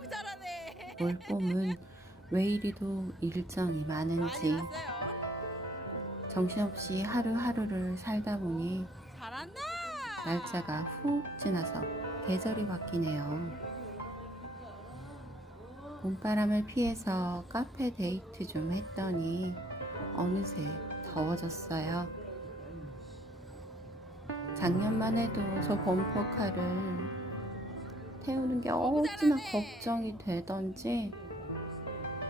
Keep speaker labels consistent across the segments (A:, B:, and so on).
A: 어우 잘하네.
B: 올봄은 왜 이리도 일정이 많은지
A: 왔어요.
B: 정신없이 하루하루를 살다 보니
A: 잘한다.
B: 날짜가 훅 지나서 계절이 바뀌네요. 봄바람을 피해서 카페 데이트 좀 했더니 어느새 더워졌어요. 작년만 해도 저 범퍼카를 태우는 게 어찌나 걱정이 되던지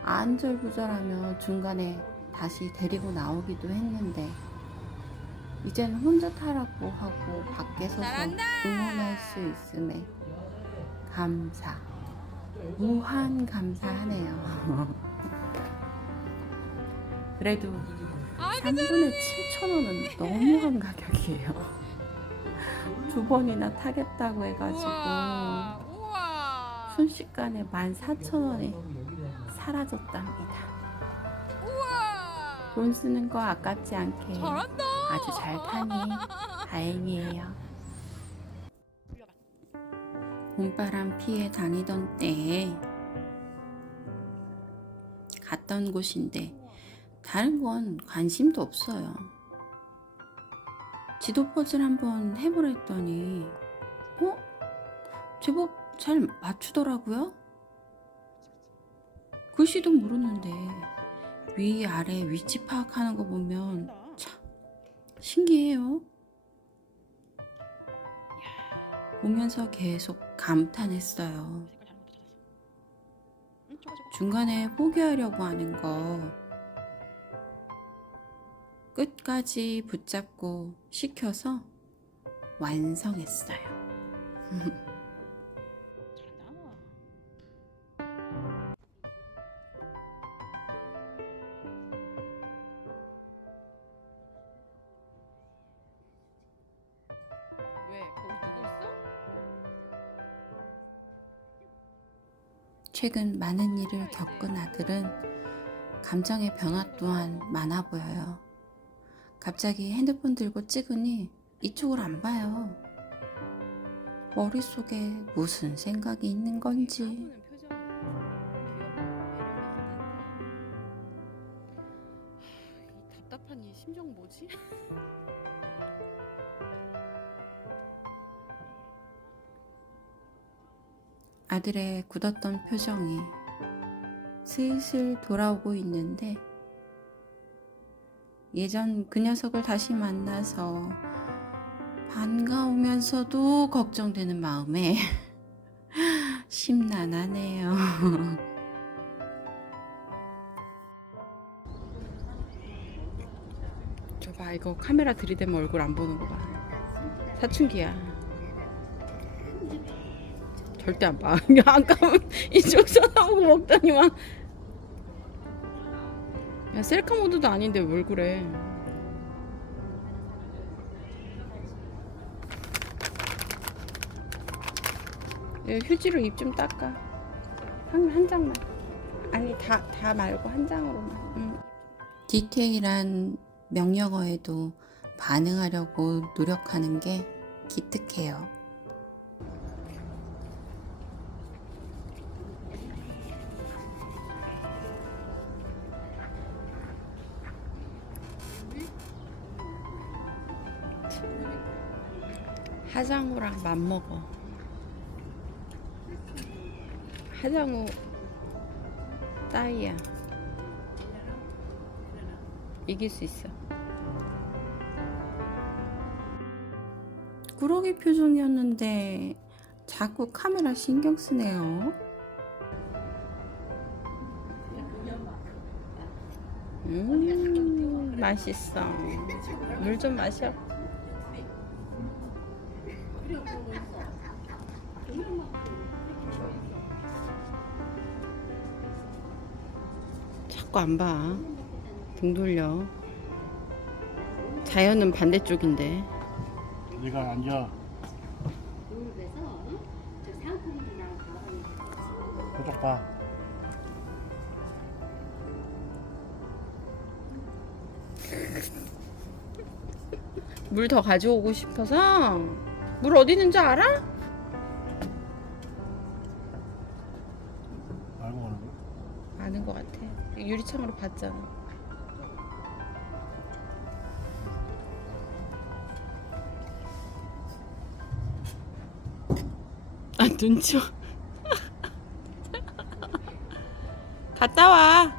B: 안절부절하며 중간에 다시 데리고 나오기도 했는데 이젠 혼자 타라고 하고 밖에 서서. 응원할 수 있음에 감사. 무한 감사하네요. 그래도
A: 아
B: 3분의 7천 원은 너무한 가격이에요 두 번이나 타겠다고 해가지고
A: 우와. 우와.
B: 순식간에 14,000원이 사라졌답니다
A: 우와.
B: 돈 쓰는 거 아깝지 않게
A: 잘한다.
B: 아주 잘 타니 다행이에요. 봄바람 피해 다니던 때에 갔던 곳인데 다른 건 관심도 없어요. 지도 퍼즐 한번 해보랬더니 어? 제법 잘 맞추더라고요. 글씨도 모르는데 위 아래 위치 파악하는 거 보면 참 신기해요. 보면서 계속 감탄했어요. 중간에 포기하려고 하는 거 끝까지 붙잡고 시켜서 완성했어요. 최근 많은 일을 겪은 아들은 감정의 변화 또한 많아 보여요. 갑자기 핸드폰 들고 찍으니 이쪽을 안 봐요. 머릿속에 무슨 생각이 있는 건지.
A: 답답한 이 심정 뭐지?
B: 아들의 굳었던 표정이 슬슬 돌아오고 있는데 예전 그 녀석을 다시 만나서 반가우면서도 걱정되는 마음에 심란하네요.
A: 저 봐 이거 카메라 들이대면 얼굴 안 보는 거 봐. 사춘기야. 절대 안 봐. 안 까면 이쪽 쳐다보고 먹더니만. 야 셀카 모드도 아닌데 뭘 그래? 얘 휴지로 입 좀 닦아. 한, 한 장만. 아니 다 다 말고 한 장으로만. 응.
B: 디테일한 명령어에도 반응하려고 노력하는 게 기특해요.
A: 하장우랑 맞먹어. 하장우 따이야. 이길 수 있어.
B: 꾸러기 표정이었는데 자꾸 카메라 신경 쓰네요.
A: 음, 맛있어. 물 좀 마셔. 자꾸 안 봐. 등 돌려. 자연은 반대쪽인데.
C: 네가 앉아. 그쪽 봐.
A: 물 더 가져오고 싶어서 물 어디 있는 줄 알아? 아는 것 같아. 유리창으로 봤잖아. 아 눈치. 갔다 와.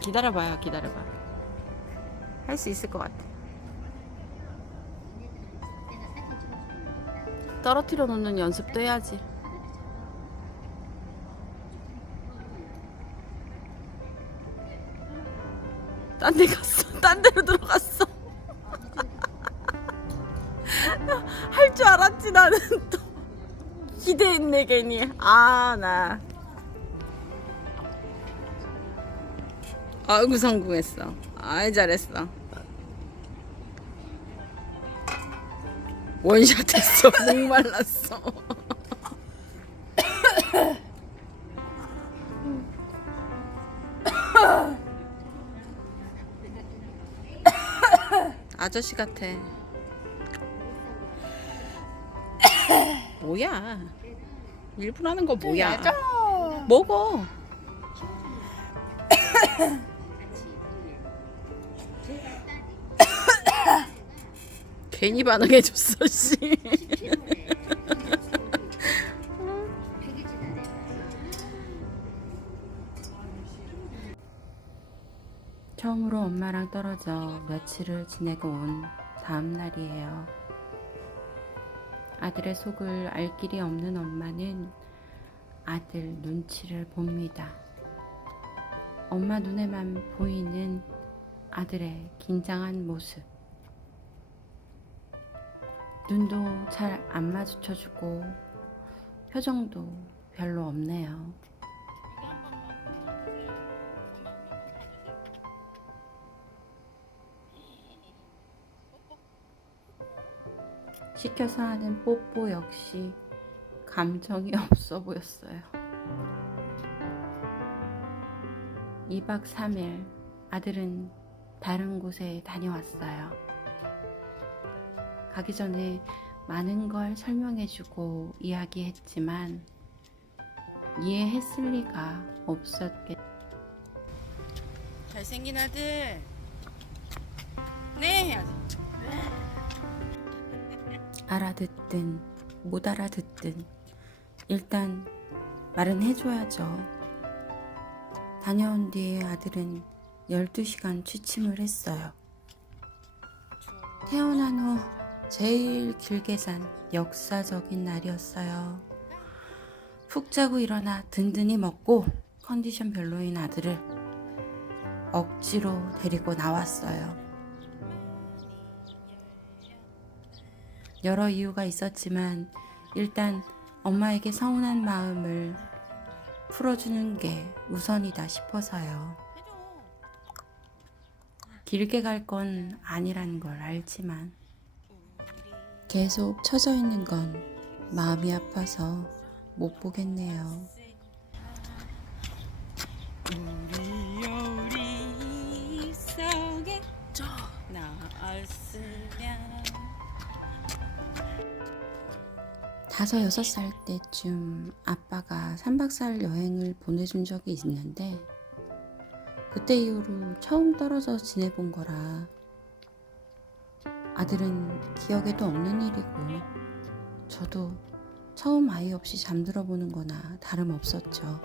A: 기다려봐요, 기다려봐. 할 수 있을 것 같아. 떨어뜨려 놓는 연습도 해야지. 딴 데 갔어. 딴 데로 들어갔어. 할 줄 알았지 나는 또 기대했네 괜히. 아 나. 아이고 성공했어. 아이 잘했어. 원샷 했어. 목말랐어. 아저씨 같아. 뭐야? 일부러 하는 거 뭐야? 먹어. 괜히 반응해줬어, 씨.
B: 처음으로 엄마랑 떨어져 며칠을 지내고 온 다음 날이에요. 아들의 속을 알 길이 없는 엄마는 아들 눈치를 봅니다. 엄마 눈에만 보이는 아들의 긴장한 모습. 눈도 잘 안 마주쳐주고 표정도 별로 없네요. 시켜서 하는 뽀뽀 역시 감정이 없어 보였어요. 2박 3일 아들은 다른 곳에 다녀왔어요. 가기 전에 많은 걸 설명해주고 이야기했지만 이해했을 리가 없었겠.
A: 잘생긴 아들. 네 해야지.
B: 알아듣든 못 알아듣든 일단 말은 해줘야죠. 다녀온 뒤에 아들은 12시간 취침을 했어요. 태어난 후 제일 길게 잔 역사적인 날이었어요. 푹 자고 일어나 든든히 먹고 컨디션 별로인 아들을 억지로 데리고 나왔어요. 여러 이유가 있었지만 일단 엄마에게 서운한 마음을 풀어주는 게 우선이다 싶어서요. 길게 갈 건 아니란 걸 알지만 계속 처져 있는 건 마음이 아파서 못 보겠네요. 다섯 여섯 살 때쯤 아빠가 3박 4일 여행을 보내준 적이 있는데 그때 이후로 처음 떨어져 지내본 거라 아들은 기억에도 없는 일이고 저도 처음 아이 없이 잠들어 보는 거나 다름없었죠.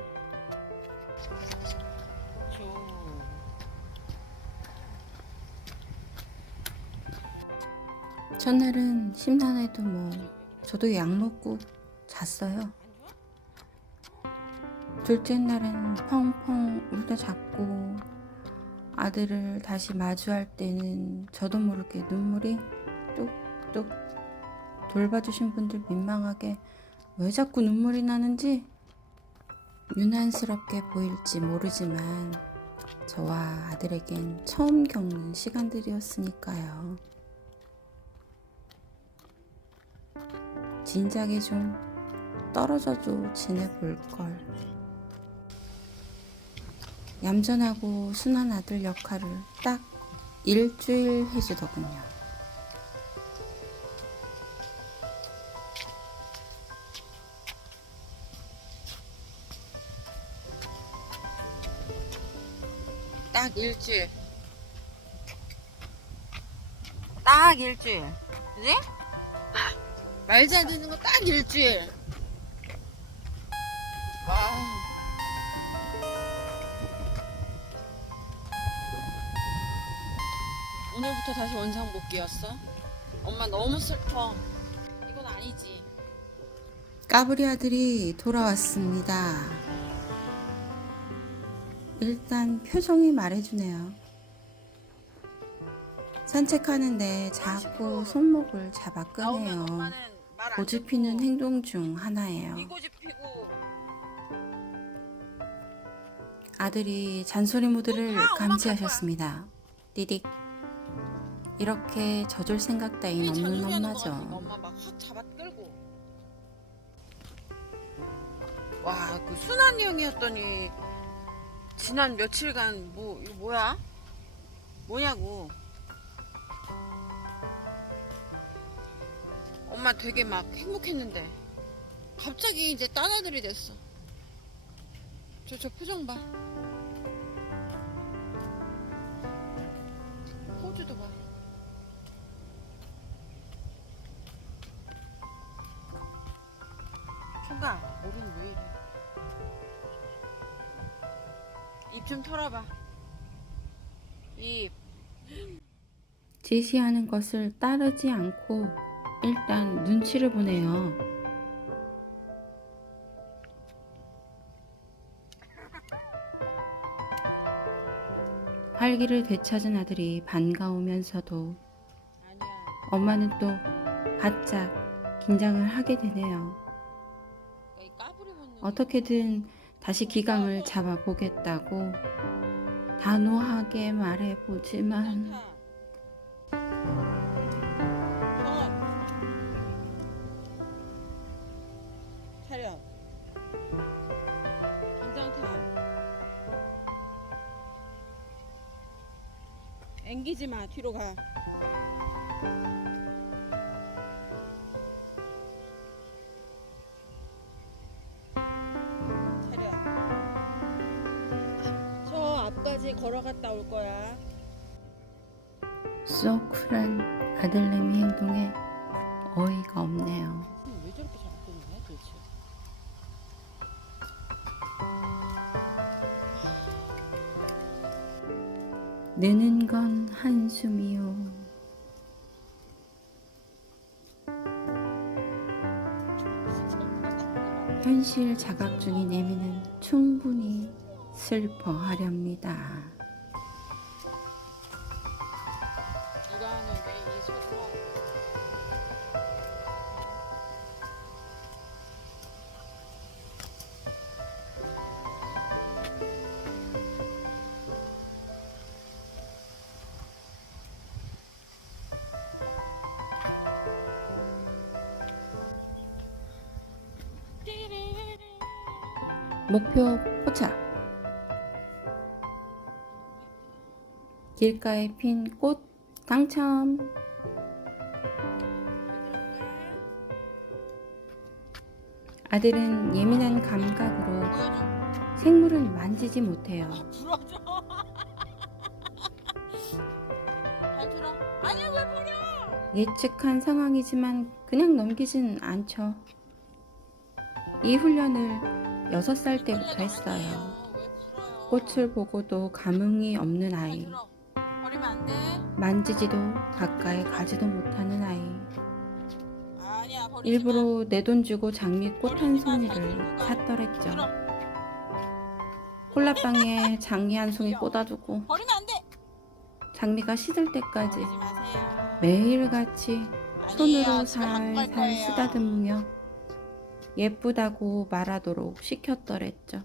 B: 첫날은 심란해도 뭐 저도 약 먹고 잤어요. 둘째 날은 펑펑 울다 잤고 아들을 다시 마주할 때는 저도 모르게 눈물이 뚝뚝 돌봐주신 분들 민망하게 왜 자꾸 눈물이 나는지 유난스럽게 보일지 모르지만 저와 아들에겐 처음 겪는 시간들이었으니까요. 진작에 좀 떨어져도 지내볼 걸. 얌전하고 순한 아들 역할을 딱 일주일 해주더군요. 딱 일주일. 딱 일주일. 그지? 말도 안 되는 거 딱 일주일. 다시 원상 복귀였어? 엄마 너무 슬퍼. 이건 아니지. 까불이 아들이 돌아왔습니다. 일단 표정이 말해주네요. 산책하는데 자꾸 손목을 잡아 끄네요. 고집 피는 행동 중 하나예요. 아들이 잔소리 모드를
D: 엄마
B: 감지하셨습니다. 띠딕. 이렇게 져줄 생각 따윈 없는 엄마죠.
D: 엄마 막확 잡아 끌고. 와 그 순한 형이었더니 지난 며칠간 뭐 이거 뭐야? 뭐냐고. 엄마 되게 막 행복했는데. 갑자기 이제 딴 아들이 됐어. 저 저 표정 봐 털어봐 입
B: 지시하는 것을 따르지 않고 일단 눈치를 보네요. 활기를 되찾은 아들이 반가우면서도 엄마는 또 바짝 긴장을 하게 되네요. 어떻게든 다시 기강을 잡아보겠다고 단호하게 말해보지만
D: 차렷 긴장탄 앵기지 마 뒤로 가 갔다 올 거야
B: 쏙 쿨한 아들내미 행동에 어이가 없네요.
D: 왜 저렇게 끄는 거야 도대체
B: 느는 건 한숨이요. 현실 자각 중인 애미는 충분히 슬퍼하렵니다. 목표 포착. 길가에 핀 꽃 당첨. 아들은 예민한 감각으로 생물을 만지지 못해요.
D: 버려
B: 예측한 상황이지만 그냥 넘기진 않죠. 이 훈련을 6살 때부터 했어요. 꽃을 보고도 감흥이 없는 아이. 만지지도 가까이 가지도 못하는 아이. 일부러 내 돈 주고 장미꽃 한 송이를 샀더랬죠. 콜라빵에 장미 한 송이
D: 돼.
B: 장미가 시들 때까지. 매일같이 손으로 살살. 쓰다듬으며 예쁘다고 말하도록 시켰더랬죠.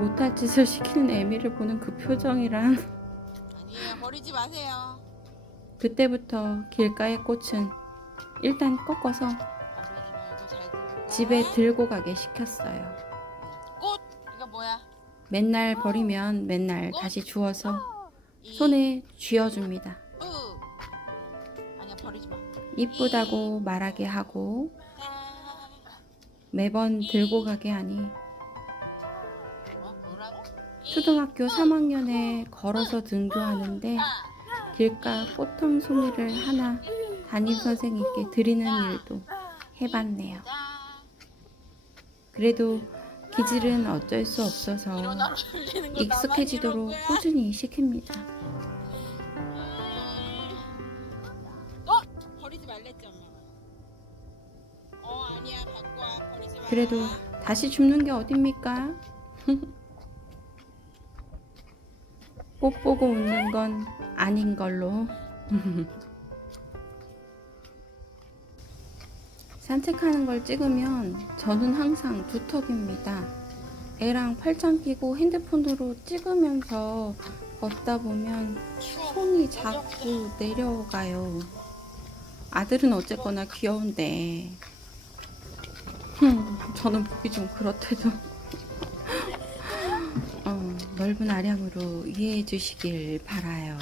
B: 못할 짓을 시키는 애미를 보는 그 표정이랑
D: 아니에요 버리지 마세요.
B: 그때부터 길가의 꽃은 일단 꺾어서. 집에 들고 가게 시켰어요.
D: 꽃 이거 뭐야?
B: 맨날 버리면 맨날 다시 주워서
D: 이
B: 손에 쥐어줍니다.
D: 뿌. 아니야 버리지 마.
B: 이쁘다고 말하게 하고
D: 아,
B: 매번 들고 가게 하니
D: 뭐 뭐라고?
B: 초등학교 3학년에 걸어서 등교하는데 길가 꽃통 송이를 하나 담임 선생님께 드리는 일도 해봤네요. 그래도 기질은 어쩔 수 없어서 익숙해지도록 꾸준히 시킵니다.
D: 어? 어
B: 그래도 다시 줍는 게 어딥니까? 꽃 보고 웃는 건 아닌 걸로. 산책하는 걸 찍으면 저는 항상 두턱입니다. 애랑 팔짱 끼고 핸드폰으로 찍으면서 걷다 보면 손이 자꾸 내려가요. 아들은 어쨌거나 귀여운데 흠, 저는 보기 좀 그렇대도 어, 넓은 아량으로 이해해 주시길 바라요.